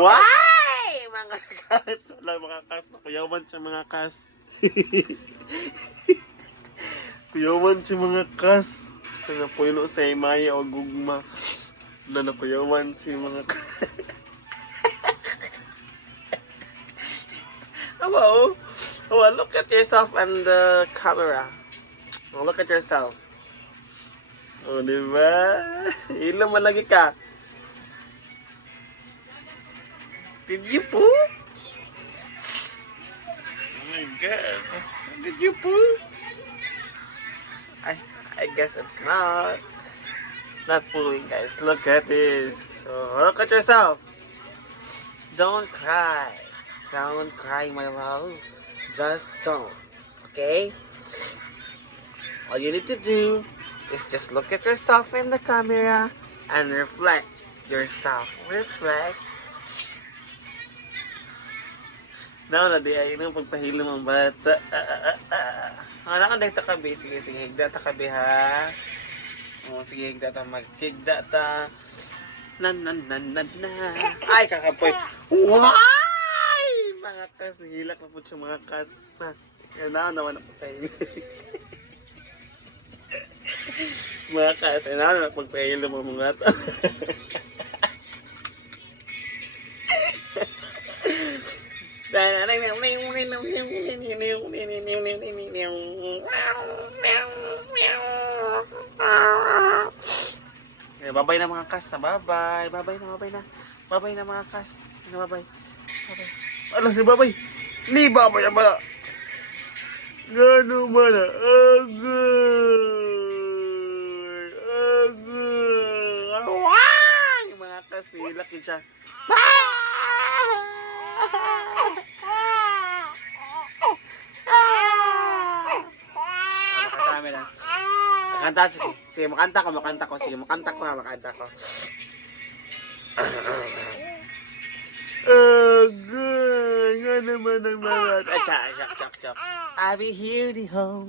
Why? Mga kas. Wala mga kas. Kuyawan siya mga kas. Kuyawan siya mga kas. Kaya puno sa imaya o gugma. Na nakuyawan siya mga kas. Hello. Oh, look at yourself on the camera. Oh, look at yourself. Oh, diba? Ilan malagi ka? Did you poop? Oh my god. Did you poop? I guess it's not. It's not pooping, guys. Look at this. Oh, look at yourself. Don't cry. Don't cry, my love. Just don't. Okay? All you need to do is just look at yourself in the camera and reflect yourself. Reflect. Now na di ay nang pagpahilom ang bata. Ano ka dito ka be? Sige, higda ta ka be ha. Oh, sige, higda ta maghigda ta. Nan. Ay, kakapoy. Why? Mga kas, hilak na po siya mga kas. Yan na, naman na po tayo. Mga kas, yan na pagpahilom ang mga bata. Babay na mga kas na, babay na mga kas na, babay. Alam si babay, ni babay ang bala. Gano man na, agay, mga kas, nilakin siya. Makanta, sige, makanta ko. Sige, makanta ko. Agay, nga naman ang mga... Ay, chak. I'll be here the home.